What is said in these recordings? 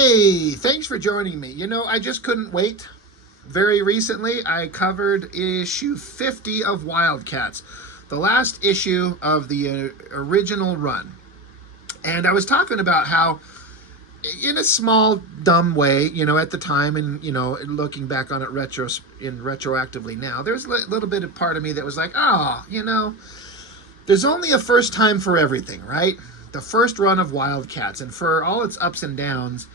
Hey, thanks for joining me. I just couldn't wait. Very recently, I covered issue 50 of Wildcats, the last issue of the original run. And I was talking about how, in a small, dumb way, at the time, and, looking back on it retroactively now, there's a little bit of part of me that was like, there's only a first time for everything, right? The first run of Wildcats, and for all its ups and downs,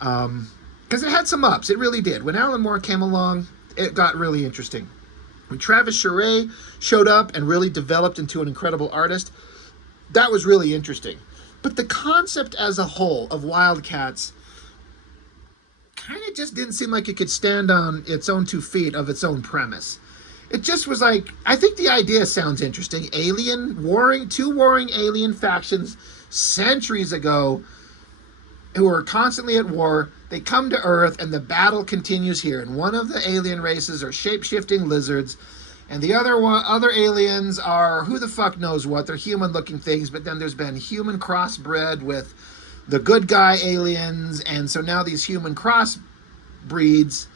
because it had some ups, it really did. When Alan Moore came along, it got really interesting. When Travis Charest showed up and really developed into an incredible artist, that was really interesting. But the concept as a whole of Wildcats kind of just didn't seem like it could stand on its own 2 feet of its own premise. It just was like, I think the idea sounds interesting. Two warring alien factions centuries ago who are constantly at war. They come to Earth and the battle continues here. And one of the alien races are shape-shifting lizards. And the other aliens are who the fuck knows what. They're human-looking things. But then there's been human crossbred with the good guy aliens. And so now these human crossbreeds,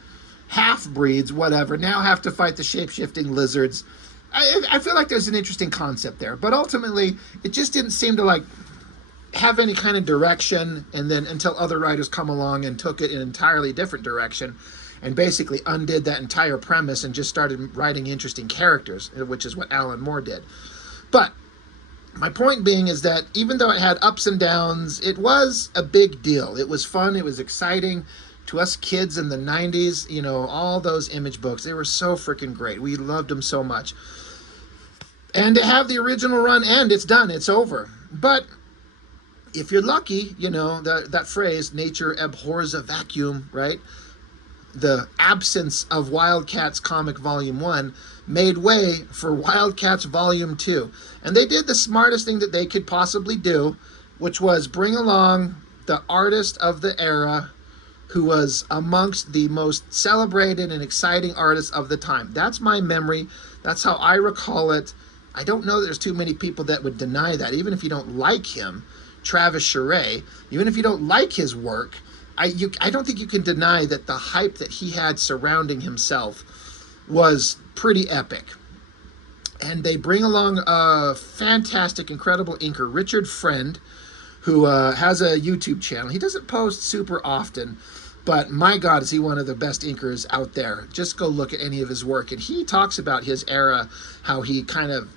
half-breeds, whatever, now have to fight the shape-shifting lizards. I feel like there's an interesting concept there. But ultimately, it just didn't seem to have any kind of direction, and then until other writers come along and took it in an entirely different direction and basically undid that entire premise and just started writing interesting characters, which is what Alan Moore did. But my point being is that even though it had ups and downs, it was a big deal. It was fun. It was exciting. To us kids in the 90s, all those Image books, they were so freaking great. We loved them so much. And to have the original run end, it's done. It's over. But if you're lucky, that phrase, nature abhors a vacuum, right? The absence of Wildcats comic volume 1 made way for Wildcats volume 2. And they did the smartest thing that they could possibly do, which was bring along the artist of the era who was amongst the most celebrated and exciting artists of the time. That's my memory. That's how I recall it. I don't know that there's too many people that would deny that, even if you don't like him. Travis Charest, even if you don't like his work, I don't think you can deny that the hype that he had surrounding himself was pretty epic. And they bring along a fantastic, incredible inker, Richard Friend, who has a YouTube channel. He doesn't post super often, but my God, is he one of the best inkers out there. Just go look at any of his work. And he talks about his era, how he kind of,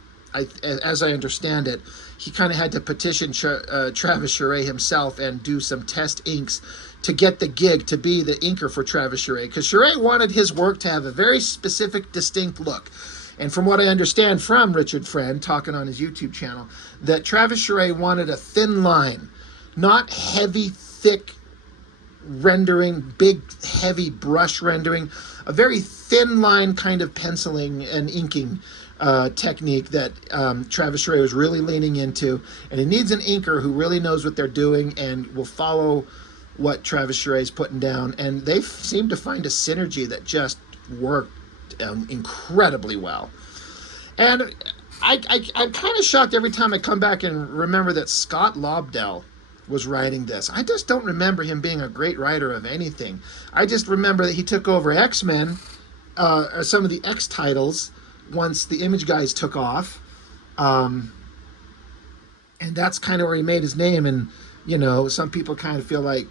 as I understand it, he kind of had to petition Travis Charest himself and do some test inks to get the gig to be the inker for Travis Charest. Because Charest wanted his work to have a very specific, distinct look. And from what I understand from Richard Friend, talking on his YouTube channel, that Travis Charest wanted a thin line, not heavy, thick rendering, big, heavy brush rendering, a very thin line kind of penciling and inking technique that Travis Charest was really leaning into. And he needs an inker who really knows what they're doing and will follow what Travis Charest is putting down. And they seem to find a synergy that just worked incredibly well. And I'm kind of shocked every time I come back and remember that Scott Lobdell was writing this. I just don't remember him being a great writer of anything. I just remember that he took over X-Men, or some of the X titles, once the Image guys took off. And that's kind of where he made his name. And, some people kind of feel like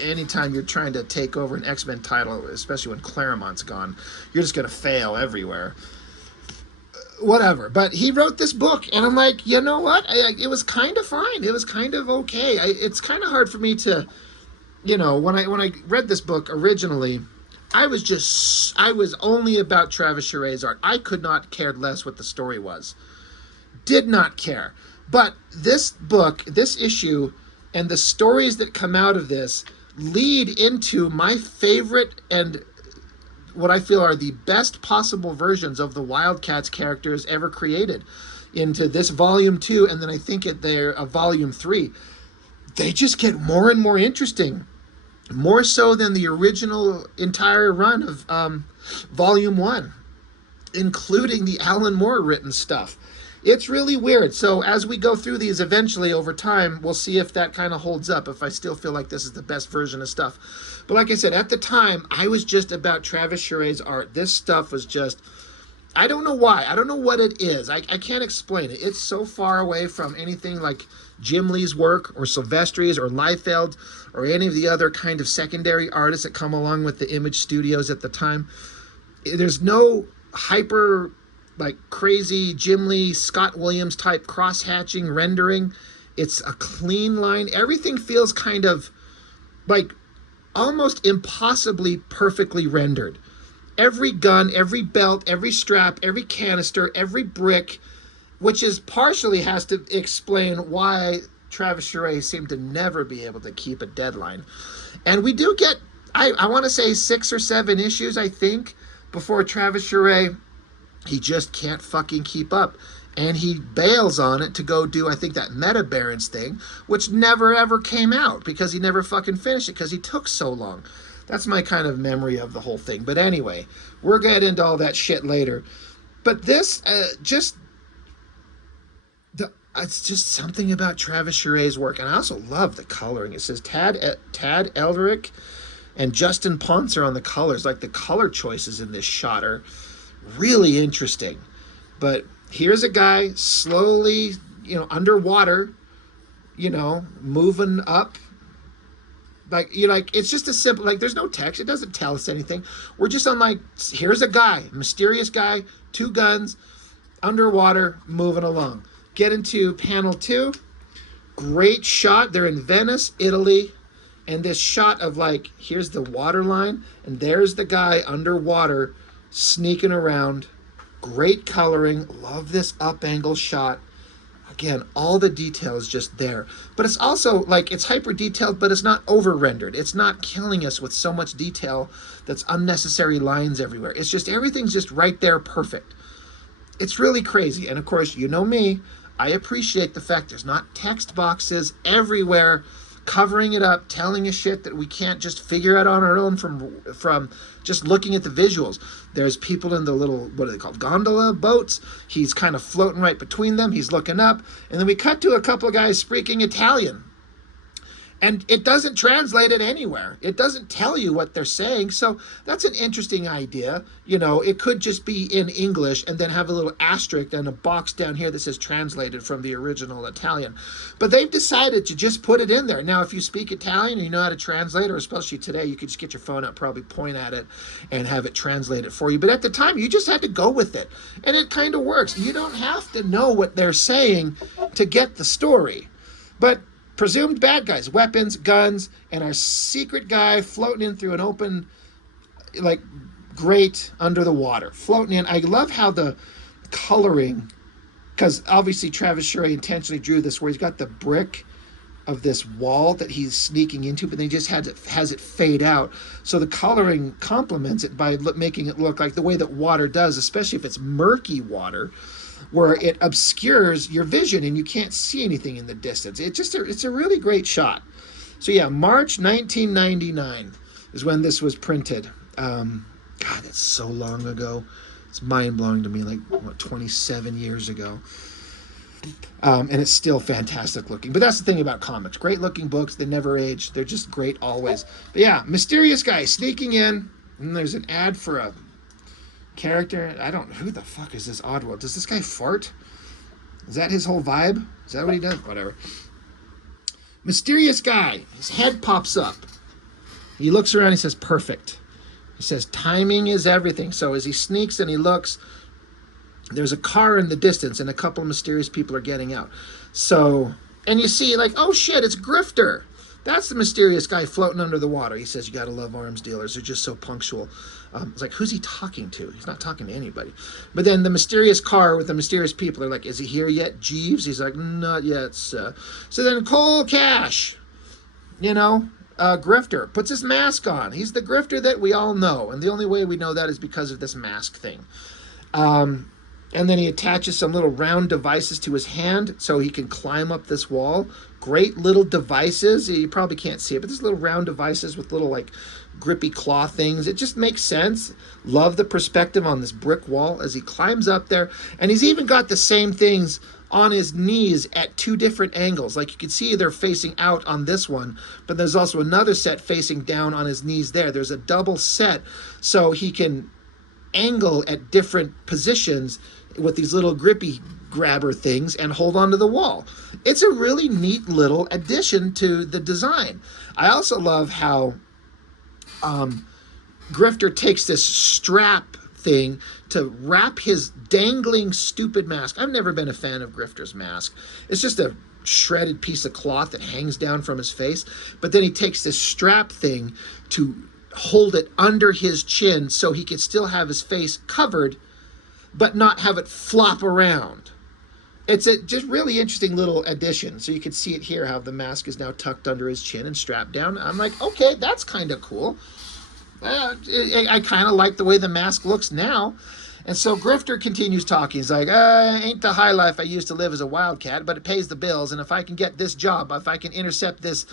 anytime you're trying to take over an X-Men title, especially when Claremont's gone, you're just going to fail everywhere. Whatever. But he wrote this book, and I'm like, you know what? It was kind of fine. It was kind of okay. It's kind of hard for me to, when I read this book originally, I was only about Travis Charest's art. I could not care less what the story was. Did not care. But this book, this issue, and the stories that come out of this lead into my favorite and what I feel are the best possible versions of the Wildcats characters ever created into this volume 2, and then I think they're a volume 3. They just get more and more interesting, more so than the original entire run of volume 1, including the Alan Moore written stuff. It's really weird. So as we go through these eventually over time, we'll see if that kind of holds up, if I still feel like this is the best version of stuff. But like I said, at the time, I was just about Travis Charest's art. This stuff was just, I don't know why. I don't know what it is. I can't explain it. It's so far away from anything like Jim Lee's work or Silvestri's or Liefeld or any of the other kind of secondary artists that come along with the Image Studios at the time. There's no hyper, like crazy Jim Lee, Scott Williams type cross-hatching rendering. It's a clean line. Everything feels kind of like almost impossibly perfectly rendered. Every gun, every belt, every strap, every canister, every brick, which is partially has to explain why Travis Charest seemed to never be able to keep a deadline. And we do get, I want to say 6 or 7 issues, I think, before Travis Charest, he just can't fucking keep up. And he bails on it to go do, I think, that Meta Barons thing, which never ever came out because he never fucking finished it because he took so long. That's my kind of memory of the whole thing. But anyway, we'll get into all that shit later. But this, it's just something about Travis Charest's work. And I also love the coloring. It says Tad Eldrick and Justin Ponce are on the colors. Like the color choices in this shot are really interesting. But here's a guy slowly, underwater, moving up. It's just a simple, there's no text. It doesn't tell us anything. We're just on, here's a guy, mysterious guy, 2 guns, underwater, moving along. Get into panel 2. Great shot. They're in Venice, Italy. And this shot of, here's the water line, and there's the guy underwater sneaking around. Great coloring. Love this up angle shot. Again, all the detail is just there. But it's also, it's hyper detailed, but it's not over rendered. It's not killing us with so much detail that's unnecessary lines everywhere. It's just, everything's just right there, perfect. It's really crazy. And of course, you know me, I appreciate the fact there's not text boxes everywhere covering it up, telling us shit that we can't just figure out on our own from just looking at the visuals. There's people in the little, what are they called, gondola boats. He's kind of floating right between them. He's looking up. And then we cut to a couple of guys speaking Italian. And it doesn't translate it anywhere. It doesn't tell you what they're saying. So that's an interesting idea. It could just be in English and then have a little asterisk and a box down here that says translated from the original Italian. But they've decided to just put it in there. Now, if you speak Italian and you know how to translate, or especially today, you could just get your phone out, probably point at it and have it translate it for you. But at the time, you just had to go with it. And it kind of works. You don't have to know what they're saying to get the story. But presumed bad guys, weapons, guns, and our secret guy floating in through an open, grate under the water. Floating in. I love how the coloring, because obviously Travis Charest intentionally drew this where he's got the brick of this wall that he's sneaking into, but then he just has it fade out. So the coloring complements it by making it look like the way that water does, especially if it's murky water, where it obscures your vision and you can't see anything in the distance. It's a really great shot. So yeah, March 1999 is when this was printed. God, that's so long ago. It's mind-blowing to me, 27 years ago. And it's still fantastic looking. But that's the thing about comics. Great looking books, they never age. They're just great always. But yeah, mysterious guy sneaking in, and there's an ad for a character. Who the fuck is this Oddworld? Does this guy fart? Is that his whole vibe? Is that what he does? Whatever. Mysterious guy. His head pops up. He looks around. He says, perfect. He says, timing is everything. So as he sneaks and he looks, there's a car in the distance and a couple of mysterious people are getting out. So, and you see oh shit, it's Grifter. That's the mysterious guy floating under the water. He says, you got to love arms dealers. They're just so punctual. It's who's he talking to? He's not talking to anybody. But then the mysterious car with the mysterious people are like, is he here yet, Jeeves? He's like, not yet. So then Cole Cash, Grifter, puts his mask on. He's the Grifter that we all know. And the only way we know that is because of this mask thing. And then he attaches some little round devices to his hand so he can climb up this wall. Great little devices. You probably can't see it, but there's little round devices with little like grippy claw things. It just makes sense. Love the perspective on this brick wall as he climbs up there. And he's even got the same things on his knees at two different angles. Like you can see they're facing out on this one, but there's also another set facing down on his knees there. There's a double set so he can angle at different positions with these little grippy grabber things and hold onto the wall. It's a really neat little addition to the design. I also love how Grifter takes this strap thing to wrap his dangling stupid mask. I've never been a fan of Grifter's mask. It's just a shredded piece of cloth that hangs down from his face, but then he takes this strap thing to hold it under his chin so he can still have his face covered but not have it flop around. It's a just really interesting little addition. So you can see it here, how the mask is now tucked under his chin and strapped down. I'm like, okay, that's kind of cool. I kind of like the way the mask looks now. And so Grifter continues talking. He's like, ain't the high life I used to live as a wildcat, but it pays the bills. And if I can get this job, if I can intercept this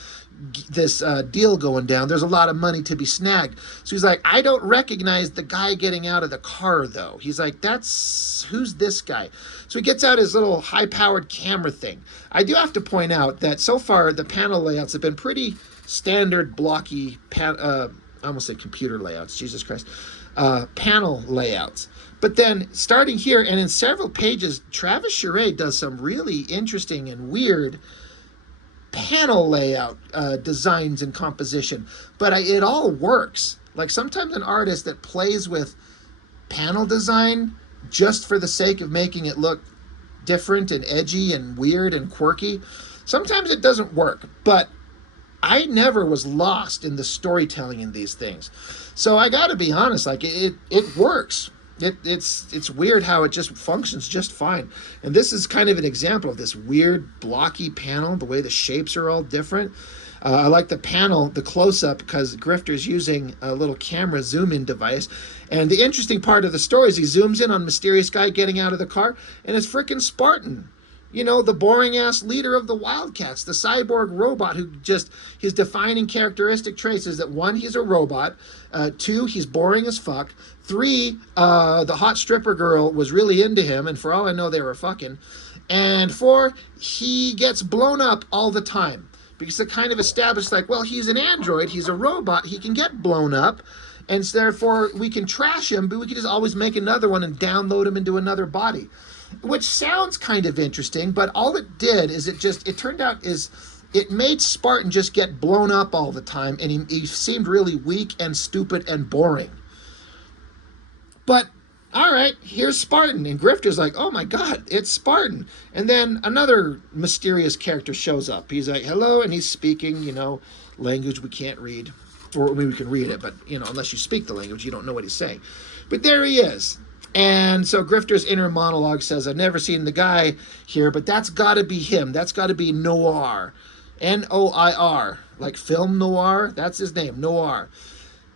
deal going down, there's a lot of money to be snagged. So he's like, I don't recognize the guy getting out of the car, though. He's like, who's this guy? So he gets out his little high-powered camera thing. I do have to point out that so far the panel layouts have been pretty standard, blocky, I almost said computer layouts, Jesus Christ, panel layouts. But then starting here and in several pages, Travis Charest does some really interesting and weird panel layout designs and composition. But it all works. Like sometimes an artist that plays with panel design just for the sake of making it look different and edgy and weird and quirky, sometimes it doesn't work. But I never was lost in the storytelling in these things. So I got to be honest, like it works. It's weird how it just functions just fine. And this is kind of an example of this weird blocky panel, the way the shapes are all different. I like the panel, the close-up, because Grifter's using a little camera zoom-in device. And the interesting part of the story is he zooms in on mysterious guy getting out of the car, and it's frickin' Spartan. You know, the boring-ass leader of the Wildcats, the cyborg robot who just, his defining characteristic traits is that 1, he's a robot, 2, he's boring as fuck, 3, the hot stripper girl was really into him, and for all I know, they were fucking, and 4, he gets blown up all the time, because it kind of established, like, well, he's an android, he's a robot, he can get blown up, and so therefore we can trash him, but we can just always make another one and download him into another body. Which sounds kind of interesting, but all it did is it turned out is it made Spartan just get blown up all the time, and he seemed really weak and stupid and boring. But, all right, here's Spartan, and Grifter's like, oh my god, it's Spartan. And then another mysterious character shows up. He's like, hello, and he's speaking, you know, language we can't read. Or maybe we can read it, but, you know, unless you speak the language, you don't know what he's saying. But there he is. And so Grifter's inner monologue says, I've never seen the guy here, but that's got to be him. That's got to be Noir. N-O-I-R. Like film noir. That's his name, Noir.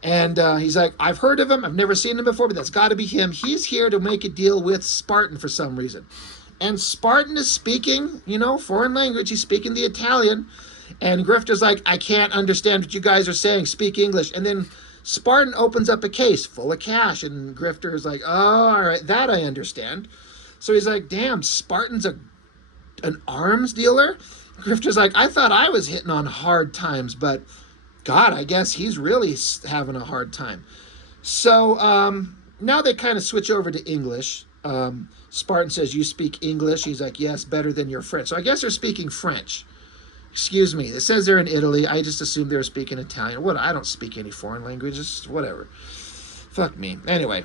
And he's like, I've heard of him. I've never seen him before, but that's got to be him. He's here to make a deal with Spartan for some reason. And Spartan is speaking, you know, foreign language. He's speaking the Italian. And Grifter's like, I can't understand what you guys are saying. Speak English. And then Spartan opens up a case full of cash, and Grifter is like, oh, all right, that I understand. So he's like, damn, Spartan's an arms dealer? Grifter's like, I thought I was hitting on hard times, but God, I guess he's really having a hard time. So now they kind of switch over to English. Spartan says, you speak English? He's like, yes, better than your French. So I guess they're speaking French. Excuse me, it says they're in Italy. I just assumed they were speaking Italian. What? I don't speak any foreign languages. Whatever. Fuck me. Anyway.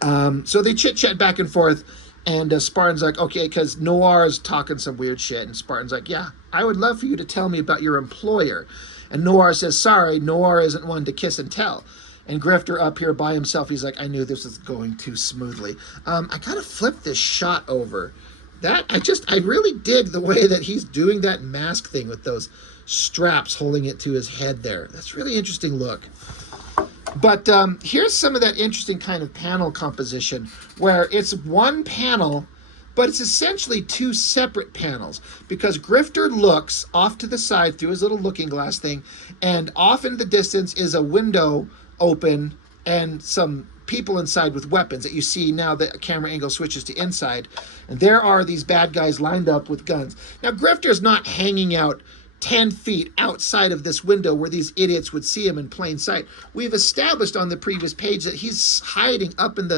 So they chit-chat back and forth, and Spartan's like, okay, because Noir's talking some weird shit, and Spartan's like, yeah, I would love for you to tell me about your employer. And Noir says, sorry, Noir isn't one to kiss and tell. And Grifter up here by himself, he's like, I knew this was going too smoothly. I gotta flip this shot over. I really dig the way that he's doing that mask thing with those straps holding it to his head there. That's really interesting look. But here's some of that interesting kind of panel composition where it's one panel, but it's essentially two separate panels because Grifter looks off to the side through his little looking glass thing, and off in the distance is a window open and some people inside with weapons that you see now the camera angle switches to inside. And there are these bad guys lined up with guns. Now, Grifter's not hanging out 10 feet outside of this window where these idiots would see him in plain sight. We've established on the previous page that he's hiding up in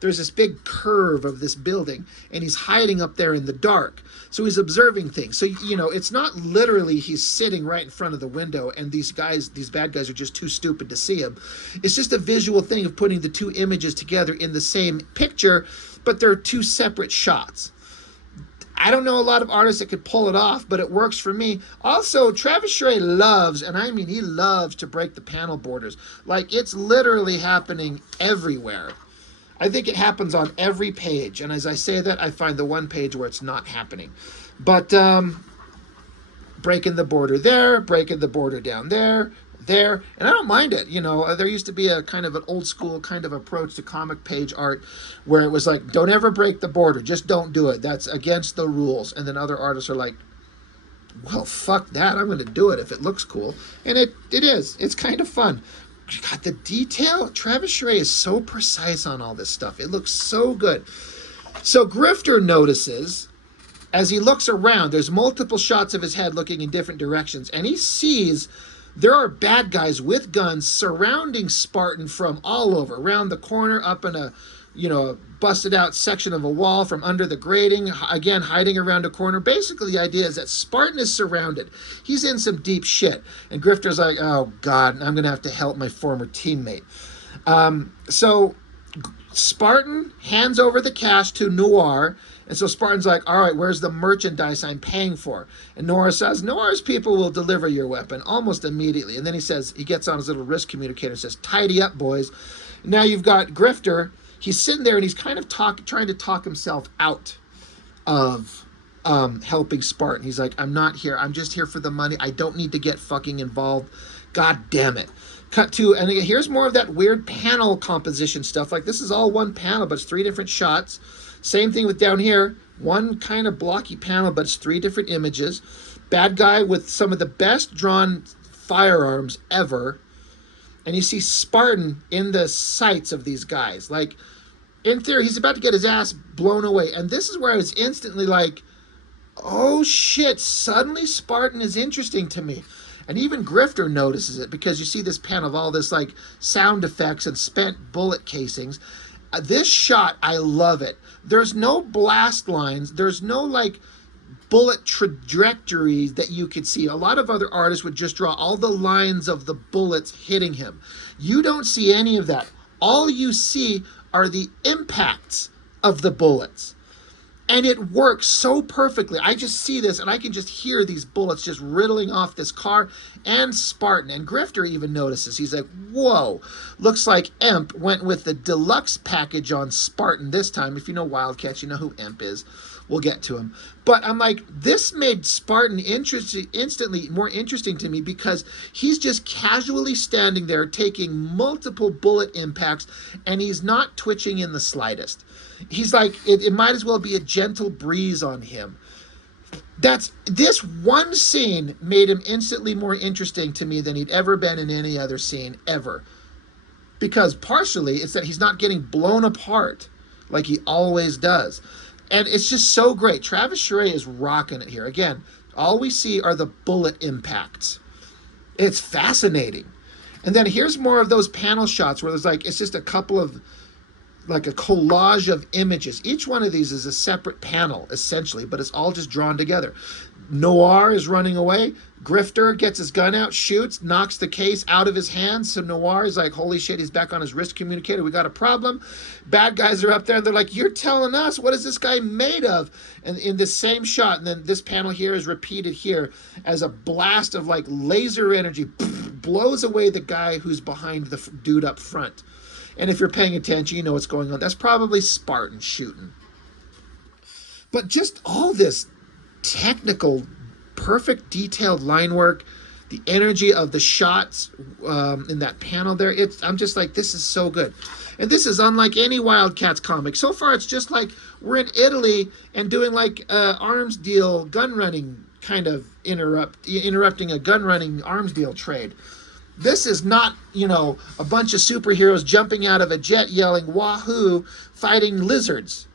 there's this big curve of this building, and he's hiding up there in the dark. So he's observing things. So, it's not literally he's sitting right in front of the window and these bad guys are just too stupid to see him. It's just a visual thing of putting the two images together in the same picture, but they're two separate shots. I don't know a lot of artists that could pull it off, but it works for me. Also, Travis Charest loves, and I mean he loves to break the panel borders. Like, it's literally happening everywhere. I think it happens on every page. And as I say that, I find the one page where it's not happening. But breaking the border there, breaking the border down there, and I don't mind it. There used to be a kind of an old school kind of approach to comic page art where it was like, don't ever break the border, just don't do it, that's against the rules. And then other artists are like, well, fuck that, I'm going to do it if it looks cool. And it is, it's kind of fun. God, the detail, Travis Charest is so precise on all this stuff, it looks so good. So Grifter notices, as he looks around, there's multiple shots of his head looking in different directions, and he sees there are bad guys with guns surrounding Spartan from all over, around the corner, up in a busted out section of a wall, from under the grating, again, hiding around a corner. Basically, the idea is that Spartan is surrounded. He's in some deep shit. And Grifter's like, oh, God, I'm going to have to help my former teammate. So Spartan hands over the cash to Noir. And so Spartan's like, all right, where's the merchandise I'm paying for? And Noir says, Noir's people will deliver your weapon almost immediately. And then he gets on his little wrist communicator and says, tidy up, boys. Now you've got Grifter. He's sitting there and he's kind of trying to talk himself out of helping Spartan. He's like, I'm not here. I'm just here for the money. I don't need to get fucking involved. God damn it. Cut to, and here's more of that weird panel composition stuff. Like, this is all one panel, but it's 3 different shots. Same thing with down here. One kind of blocky panel, but it's 3 different images. Bad guy with some of the best drawn firearms ever. And you see Spartan in the sights of these guys. Like, in theory, he's about to get his ass blown away. And this is where I was instantly like, oh shit, suddenly Spartan is interesting to me. And even Grifter notices it, because you see this panel of all this like sound effects and spent bullet casings. This shot, I love it. There's no blast lines. There's no like bullet trajectories that you could see. A lot of other artists would just draw all the lines of the bullets hitting him. You don't see any of that. All you see are the impacts of the bullets. And it works so perfectly. I just see this and I can just hear these bullets just riddling off this car and Spartan. And Grifter even notices. He's like, whoa, looks like Emp went with the deluxe package on Spartan this time. If you know Wildcats, you know who Emp is. We'll get to him. But I'm like, this made Spartan instantly more interesting to me, because he's just casually standing there taking multiple bullet impacts and he's not twitching in the slightest. He's like, it might as well be a gentle breeze on him. This one scene made him instantly more interesting to me than he'd ever been in any other scene ever. Because partially it's that he's not getting blown apart like he always does. And it's just so great. Travis Charest is rocking it here. Again, all we see are the bullet impacts. It's fascinating. And then here's more of those panel shots where there's like, it's just a couple of, like a collage of images. Each one of these is a separate panel, essentially, but it's all just drawn together. Noir is running away. Grifter gets his gun out, shoots, knocks the case out of his hands. So Noir is like, holy shit, he's back on his wrist communicator. We got a problem. Bad guys are up there, and they're like, you're telling us, what is this guy made of? And in the same shot, and then this panel here is repeated here as a blast of like laser energy blows away the guy who's behind the dude up front. And if you're paying attention, you know what's going on. That's probably Spartan shooting. But just all this technical, perfect detailed line work, the energy of the shots in that panel there. I'm just like, this is so good. And this is unlike any Wildcats comic. So far, it's just like we're in Italy and doing like arms deal, gun running kind of interrupting a gun running arms deal trade. This is not, you know, a bunch of superheroes jumping out of a jet yelling wahoo, fighting lizards.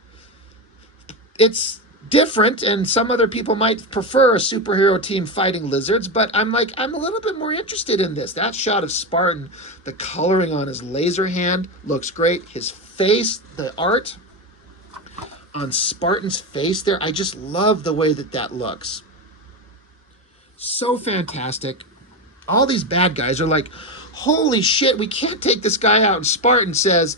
It's different, and some other people might prefer a superhero team fighting lizards, but I'm a little bit more interested in this. That shot of Spartan, the coloring on his laser hand looks great. His face, the art on Spartan's face there, I just love the way that looks. So fantastic. All these bad guys are like, holy shit, we can't take this guy out. And Spartan says,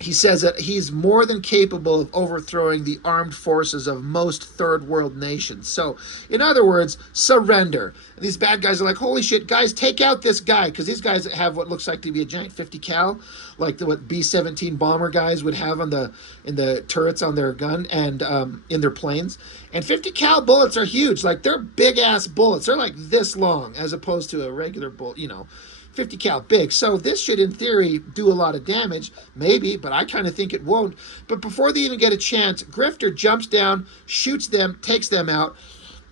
he says that he's more than capable of overthrowing the armed forces of most third world nations. So, in other words, surrender. And these bad guys are like, holy shit, guys, take out this guy. Because these guys have what looks like to be a giant 50 cal, like what B-17 bomber guys would have in the turrets on their gun and in their planes. And 50 cal bullets are huge. Like, they're big ass bullets. They're like this long as opposed to a regular bullet, you know. 50 cal big. So this should, in theory, do a lot of damage. Maybe, but I kind of think it won't. But before they even get a chance, Grifter jumps down, shoots them, takes them out.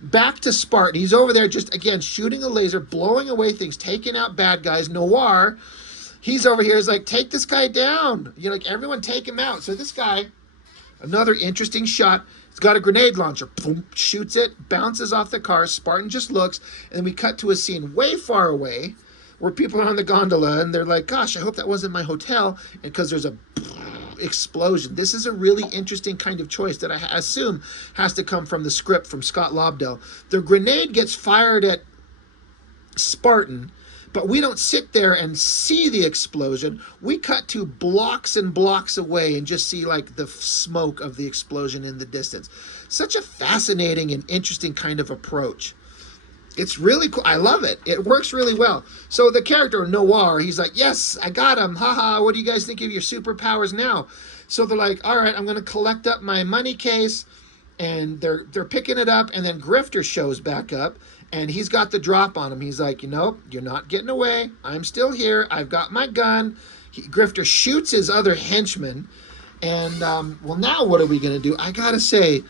Back to Spartan. He's over there just, again, shooting a laser, blowing away things, taking out bad guys. Noir, he's over here. He's like, take this guy down. You know, like, everyone take him out. So this guy, another interesting shot. He's got a grenade launcher. Boom, shoots it, bounces off the car. Spartan just looks. And then we cut to a scene way far away where people are on the gondola and they're like, gosh, I hope that wasn't my hotel, and because there's a explosion. This is a really interesting kind of choice that I assume has to come from the script from Scott Lobdell. The grenade gets fired at Spartan, but we don't sit there and see the explosion. We cut to blocks and blocks away and just see like the smoke of the explosion in the distance. Such a fascinating and interesting kind of approach. It's really cool. I love it. It works really well. So the character Noir, he's like, yes, I got him. Haha, what do you guys think of your superpowers now? So they're like, all right, I'm going to collect up my money case. And they're picking it up. And then Grifter shows back up. And he's got the drop on him. He's like, you know, you're not getting away. I'm still here. I've got my gun. Grifter shoots his other henchman. And, well, now what are we going to do? I got to say,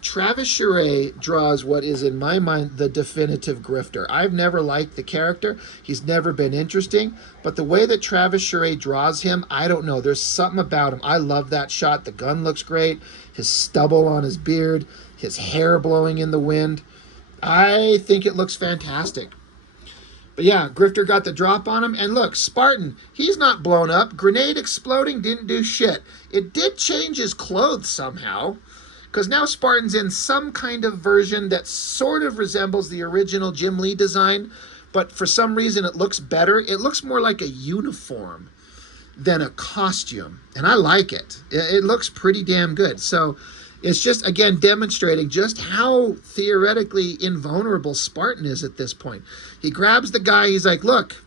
Travis Charest draws what is, in my mind, the definitive Grifter. I've never liked the character. He's never been interesting. But the way that Travis Charest draws him, I don't know. There's something about him. I love that shot. The gun looks great. His stubble on his beard. His hair blowing in the wind. I think it looks fantastic. But yeah, Grifter got the drop on him. And look, Spartan, he's not blown up. Grenade exploding didn't do shit. It did change his clothes somehow. Because now Spartan's in some kind of version that sort of resembles the original Jim Lee design, but for some reason it looks better. It looks more like a uniform than a costume, and I like it. It looks pretty damn good. So it's just, again, demonstrating just how theoretically invulnerable Spartan is at this point. He grabs the guy. He's like, look,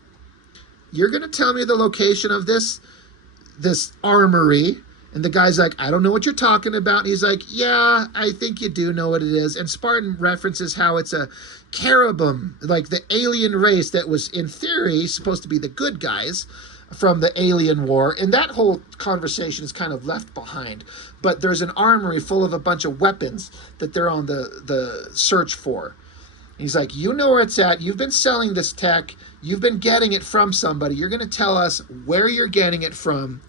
you're going to tell me the location of this armory. And the guy's like, I don't know what you're talking about. And he's like, yeah, I think you do know what it is. And Spartan references how it's a cherubim, like the alien race that was, in theory, supposed to be the good guys from the alien war. And that whole conversation is kind of left behind. But there's an armory full of a bunch of weapons that they're on the search for. And he's like, you know where it's at. You've been selling this tech. You've been getting it from somebody. You're going to tell us where you're getting it from.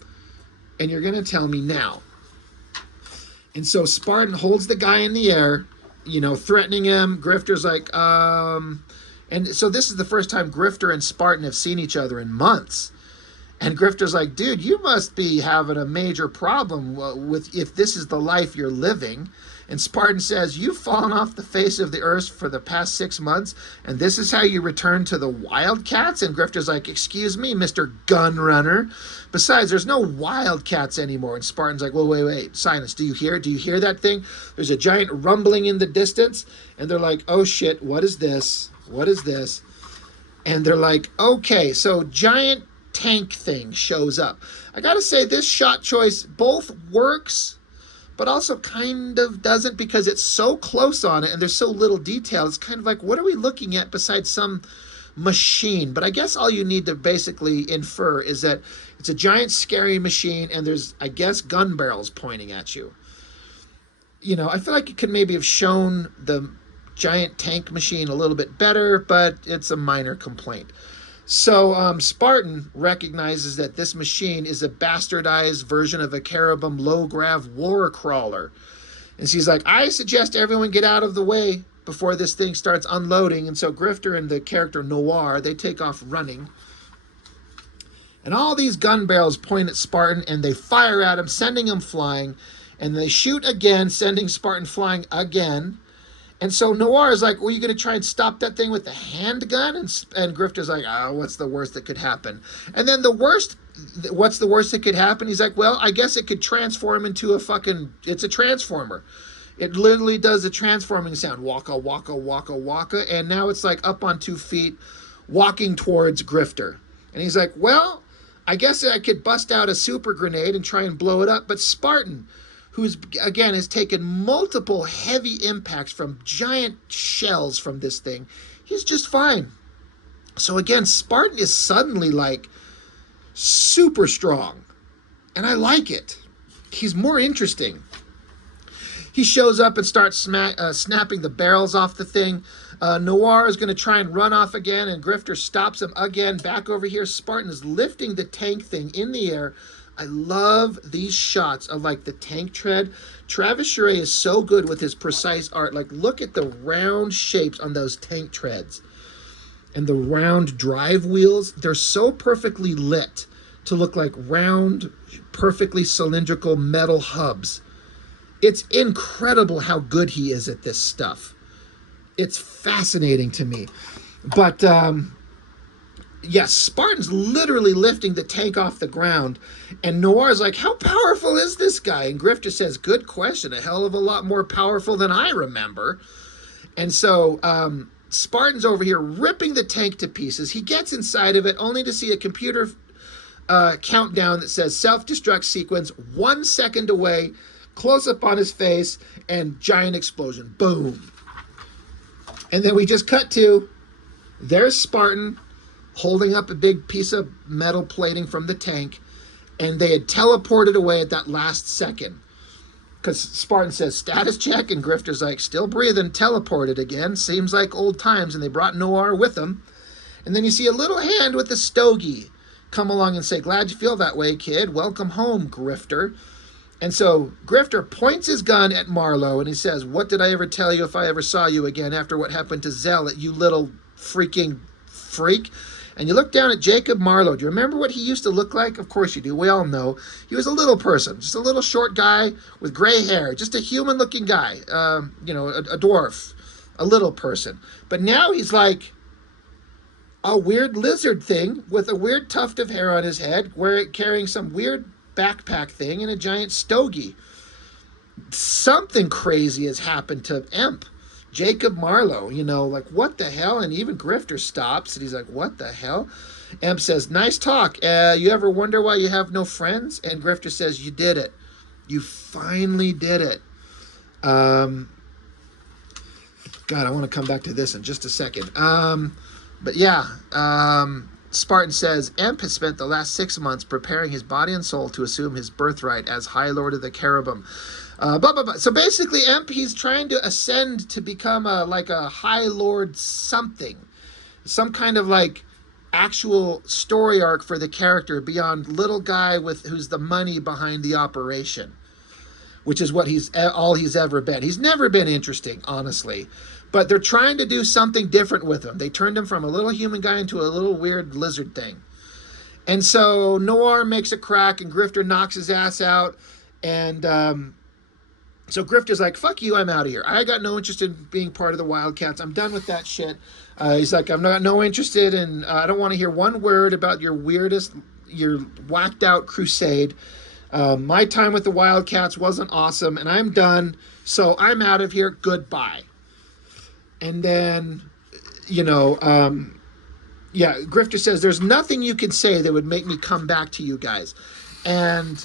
And you're going to tell me now. And so Spartan holds the guy in the air, you know, threatening him. Grifter's like, And so this is the first time Grifter and Spartan have seen each other in months. And Grifter's like, dude, you must be having a major problem with if this is the life you're living. And Spartan says, you've fallen off the face of the earth for the past 6 months, and this is how you return to the Wildcats? And Grifter's like, excuse me, Mr. Gun Runner. Besides, there's no Wildcats anymore. And Spartan's like, well, wait, silence. Do you hear that thing? There's a giant rumbling in the distance. And they're like, oh shit, what is this? What is this? And they're like, okay, so giant tank thing shows up. I gotta say, this shot choice both works, but also kind of doesn't, because it's so close on it and there's so little detail. It's kind of like, what are we looking at besides some machine? But I guess all you need to basically infer is that it's a giant scary machine and there's, I guess, gun barrels pointing at you. I feel like you could maybe have shown the giant tank machine a little bit better, but it's a minor complaint. So Spartan recognizes that this machine is a bastardized version of a Cherubim low-grav war crawler. And she's like, I suggest everyone get out of the way before this thing starts unloading. And so Grifter and the character Noir, they take off running. And all these gun barrels point at Spartan, and they fire at him, sending him flying. And they shoot again, sending Spartan flying again. And so Noir is like, well, you going to try and stop that thing with the handgun? And Grifter's like, oh, what's the worst that could happen? And then what's the worst that could happen? He's like, well, I guess it could transform into it's a transformer. It literally does a transforming sound, waka, waka, waka, waka. And now it's like up on 2 feet, walking towards Grifter. And he's like, well, I guess I could bust out a super grenade and try and blow it up. But Spartan, who's, again, has taken multiple heavy impacts from giant shells from this thing, he's just fine. So again, Spartan is suddenly like super strong. And I like it. He's more interesting. He shows up and starts snapping the barrels off the thing. Noir is going to try and run off again, and Grifter stops him again. Back over here, Spartan is lifting the tank thing in the air. I love these shots of like the tank tread. Travis Charest is so good with his precise art. Like, look at the round shapes on those tank treads and the round drive wheels. They're so perfectly lit to look like round, perfectly cylindrical metal hubs. It's incredible how good he is at this stuff. It's fascinating to me. But yes, Spartan's literally lifting the tank off the ground, and Noir's like, how powerful is this guy? And Grifter says, good question, a hell of a lot more powerful than I remember. And so Spartan's over here ripping the tank to pieces. He gets inside of it only to see a computer countdown that says self-destruct sequence 1 second away, close up on his face, and giant explosion. Boom. And then we just cut to, there's Spartan holding up a big piece of metal plating from the tank, and they had teleported away at that last second. Because Spartan says, status check, and Grifter's like, still breathing, teleported again. Seems like old times, and they brought Noir with them. And then you see a little hand with a stogie come along and say, glad you feel that way, kid. Welcome home, Grifter. And so Grifter points his gun at Marlowe, and he says, what did I ever tell you if I ever saw you again after what happened to Zealot, you little freaking freak? And you look down at Jacob Marlowe. Do you remember what he used to look like? Of course you do. We all know. He was a little person, just a little short guy with gray hair, just a human-looking guy, a dwarf, a little person. But now he's like a weird lizard thing with a weird tuft of hair on his head, carrying some weird backpack thing and a giant stogie. Something crazy has happened to Emp. Jacob Marlowe, like, what the hell? And even Grifter stops, and he's like, what the hell? Emp says, nice talk. You ever wonder why you have no friends? And Grifter says, you did it. You finally did it. God, I want to come back to this in just a second. But yeah, Spartan says, Emp has spent the last 6 months preparing his body and soul to assume his birthright as High Lord of the Cherubim. So basically, Emp, he's trying to ascend to become like a High Lord something. Some kind of like actual story arc for the character beyond little guy who's the money behind the operation, which is what all he's ever been. He's never been interesting, honestly. But they're trying to do something different with him. They turned him from a little human guy into a little weird lizard thing. And so Noir makes a crack, and Grifter knocks his ass out. And so Grifter's like, fuck you, I'm out of here. I got no interest in being part of the Wildcats. I'm done with that shit. He's like, I'm not no interested in, I don't want to hear one word about your whacked out crusade. My time with the Wildcats wasn't awesome, and I'm done. So I'm out of here. Goodbye. And then, Grifter says, there's nothing you can say that would make me come back to you guys. And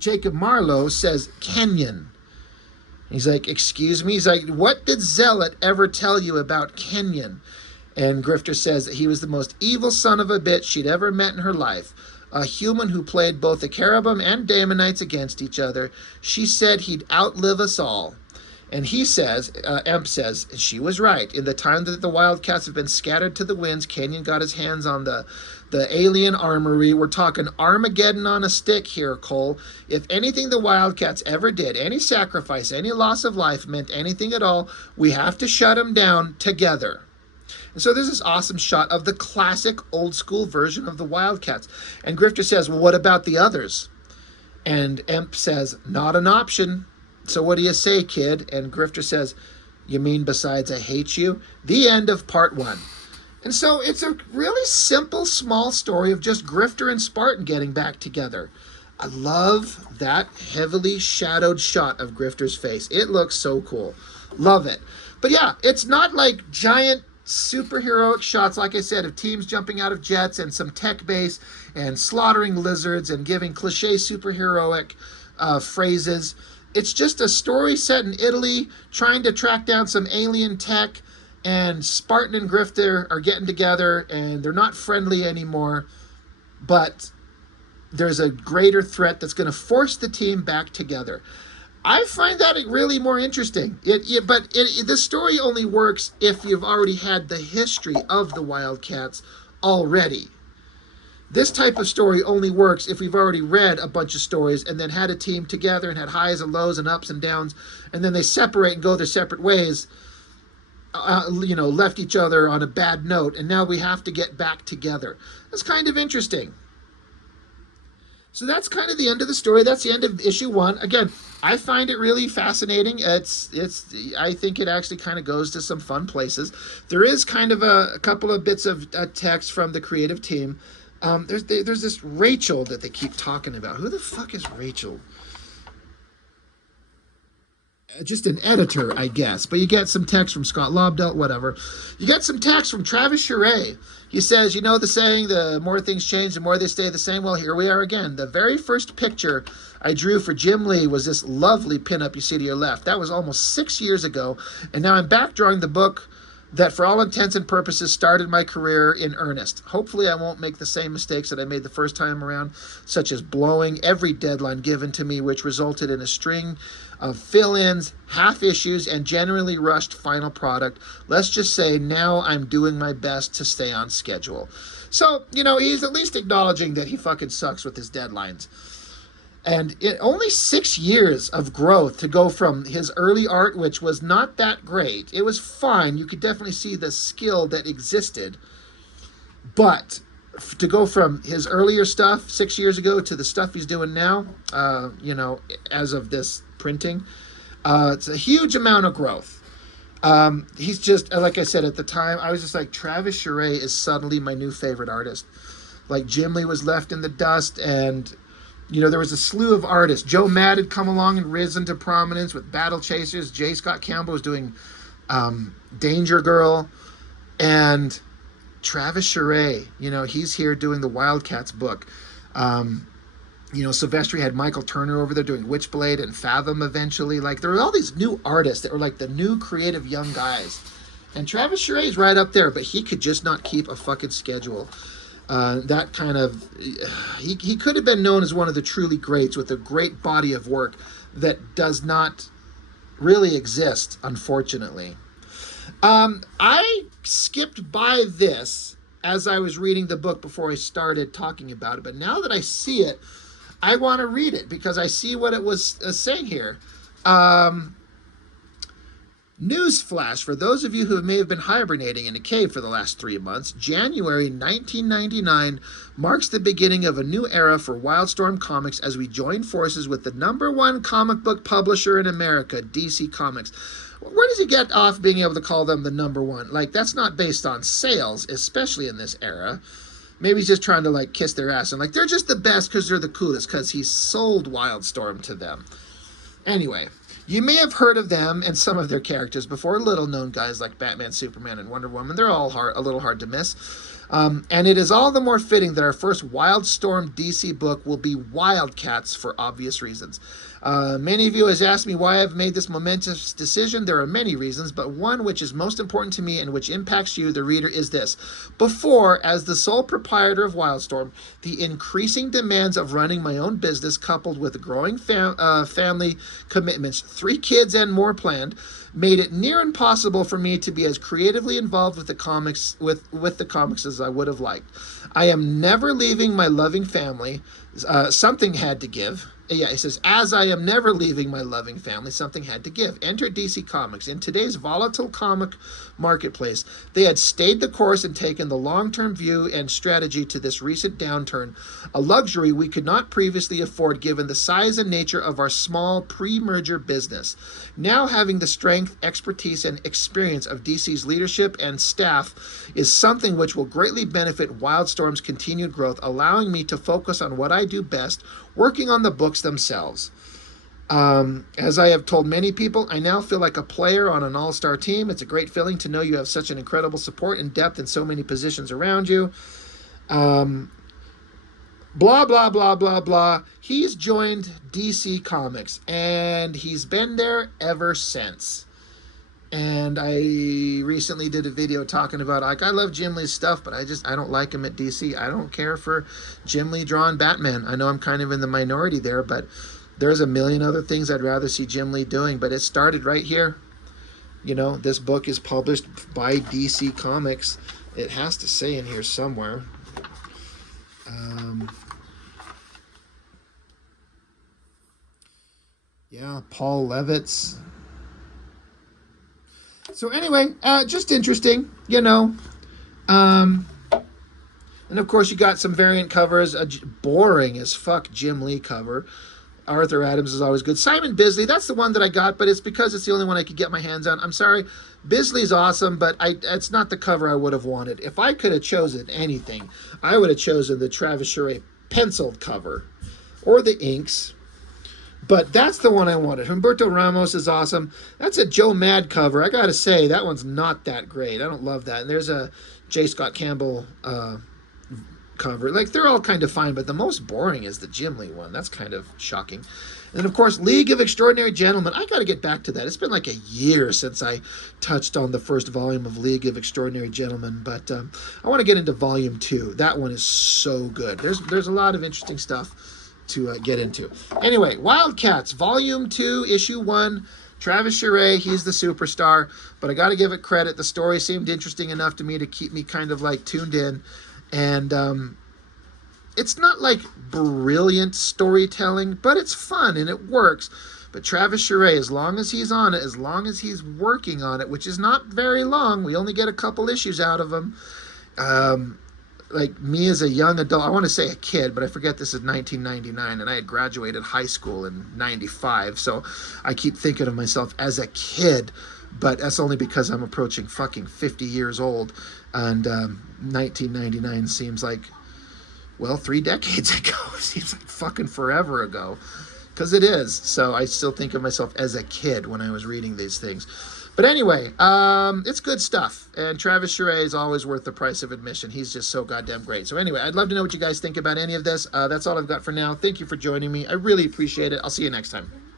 Jacob Marlowe says Kenyon. He's like, excuse me? He's like, what did Zealot ever tell you about Kenyon? And Grifter says that he was the most evil son of a bitch she'd ever met in her life. A human who played both the Cherubim and Daemonites against each other. She said he'd outlive us all. And he says, Emp says, she was right. In the time that the Wildcats have been scattered to the winds, Kenyon got his hands on the alien armory. We're talking Armageddon on a stick here, Cole. If anything the Wildcats ever did, any sacrifice, any loss of life meant anything at all, we have to shut them down together. And so there's this awesome shot of the classic old school version of the Wildcats. And Grifter says, well, what about the others? And Emp says, not an option. So what do you say, kid? And Grifter says, you mean besides I hate you? The end of part 1. And so it's a really simple, small story of just Grifter and Spartan getting back together. I love that heavily shadowed shot of Grifter's face. It looks so cool. Love it. But yeah, it's not like giant superheroic shots, like I said, of teams jumping out of jets and some tech base and slaughtering lizards and giving cliche superheroic phrases. It's just a story set in Italy, trying to track down some alien tech, and Spartan and Grifter are getting together, and they're not friendly anymore, but there's a greater threat that's going to force the team back together. I find that really more interesting. But the story only works if you've already had the history of the Wildcats already. This type of story only works if we've already read a bunch of stories and then had a team together and had highs and lows and ups and downs, and then they separate and go their separate ways, left each other on a bad note, and now we have to get back together. That's kind of interesting. So that's kind of the end of the story. That's the end of issue 1. Again, I find it really fascinating. I think it actually kind of goes to some fun places. There is kind of a couple of bits of text from the creative team. There's this Rachel that they keep talking about. Who the fuck is Rachel? Just an editor, I guess. But you get some text from Scott Lobdell, whatever. You get some text from Travis Charest. He says, you know the saying, the more things change, the more they stay the same? Well, here we are again. The very first picture I drew for Jim Lee was this lovely pinup you see to your left. That was almost 6 years ago. And now I'm back drawing the book that for all intents and purposes started my career in earnest. Hopefully I won't make the same mistakes that I made the first time around, such as blowing every deadline given to me, which resulted in a string of fill-ins, half issues, and generally rushed final product. Let's just say now I'm doing my best to stay on schedule. So, he's at least acknowledging that he fucking sucks with his deadlines. And only 6 years of growth to go from his early art, which was not that great. It was fine. You could definitely see the skill that existed. But to go from his earlier stuff 6 years ago to the stuff he's doing now, as of this printing, it's a huge amount of growth. He's just, like I said at the time, I was just like, Travis Charest is suddenly my new favorite artist. Like, Jim Lee was left in the dust, and there was a slew of artists. Joe Madd had come along and risen to prominence with Battle Chasers. J. Scott Campbell was doing Danger Girl. And Travis Charest, he's here doing the Wildcats book. Silvestri had Michael Turner over there doing Witchblade and Fathom eventually. Like, there were all these new artists that were like the new creative young guys. And Travis Charest is right up there, but he could just not keep a fucking schedule. That kind of, he could have been known as one of the truly greats with a great body of work that does not really exist, unfortunately. I skipped by this as I was reading the book before I started talking about it, but now that I see it, I want to read it because I see what it was saying here. Newsflash, for those of you who may have been hibernating in a cave for the last 3 months, January 1999 marks the beginning of a new era for Wildstorm Comics as we join forces with the #1 comic book publisher in America, DC Comics. Where does he get off being able to call them the #1? Like, that's not based on sales, especially in this era. Maybe he's just trying to, kiss their ass and, they're just the best because they're the coolest because he sold Wildstorm to them. Anyway. You may have heard of them and some of their characters before, little-known guys like Batman, Superman, and Wonder Woman. They're all a little hard to miss. And it is all the more fitting that our first Wildstorm DC book will be Wildcats for obvious reasons. Many of you has asked me why I've made this momentous decision. There are many reasons, but one which is most important to me and which impacts you, the reader, is this. Before, as the sole proprietor of Wildstorm, the increasing demands of running my own business, coupled with growing family commitments, 3 kids and more planned, made it near impossible for me to be as creatively involved with the comics as I would have liked. I am never leaving my loving family. Something had to give. Yeah, he says, as I am never leaving my loving family, something had to give. Enter DC Comics. In today's volatile comic marketplace, they had stayed the course and taken the long-term view and strategy to this recent downturn, a luxury we could not previously afford given the size and nature of our small pre-merger business. Now having the strength, expertise, and experience of DC's leadership and staff is something which will greatly benefit Wildstorm's continued growth, allowing me to focus on what I do best, working on the books themselves. As I have told many people, I now feel like a player on an all-star team. It's a great feeling to know you have such an incredible support and depth in so many positions around you. Blah, blah, blah, blah, blah. He's joined DC Comics, and he's been there ever since. And I recently did a video talking about, like, I love Jim Lee's stuff, but I don't like him at DC. I don't care for Jim Lee drawing Batman. I know I'm kind of in the minority there, but there's a million other things I'd rather see Jim Lee doing. But it started right here. You know, this book is published by DC Comics. It has to say in here somewhere. Yeah, Paul Levitz. So anyway, just interesting, you know. And of course, you got some variant covers. A boring as fuck Jim Lee cover. Arthur Adams is always good. Simon Bisley, that's the one that I got, but it's because it's the only one I could get my hands on. I'm sorry. Bisley's awesome, but it's not the cover I would have wanted. If I could have chosen anything, I would have chosen the Travis Charest penciled cover or the inks. But that's the one I wanted. Humberto Ramos is awesome. That's a Joe Mad cover. I got to say, that one's not that great. I don't love that. And there's a J. Scott Campbell cover. Like, they're all kind of fine, but the most boring is the Jim Lee one. That's kind of shocking. And, of course, League of Extraordinary Gentlemen. I got to get back to that. It's been like a year since I touched on the first volume of League of Extraordinary Gentlemen. But I want to get into Volume 2. That one is so good. There's a lot of interesting stuff to get into. Anyway, Wildcats, Volume 2, Issue 1. Travis Charest, he's the superstar. But I got to give it credit. The story seemed interesting enough to me to keep me kind of like tuned in. And it's not like brilliant storytelling, but it's fun and it works. But Travis Charest, as long as he's on it, as long as he's working on it, which is not very long, we only get a couple issues out of him. Like me as a young adult, I want to say a kid, but I forget this is 1999, and I had graduated high school in 95, so I keep thinking of myself as a kid, but that's only because I'm approaching fucking 50 years old, and 1999 seems like, well, 3 decades ago. It seems like fucking forever ago, because it is. So I still think of myself as a kid when I was reading these things. But anyway, it's good stuff. And Travis Charest is always worth the price of admission. He's just so goddamn great. So anyway, I'd love to know what you guys think about any of this. That's all I've got for now. Thank you for joining me. I really appreciate it. I'll see you next time.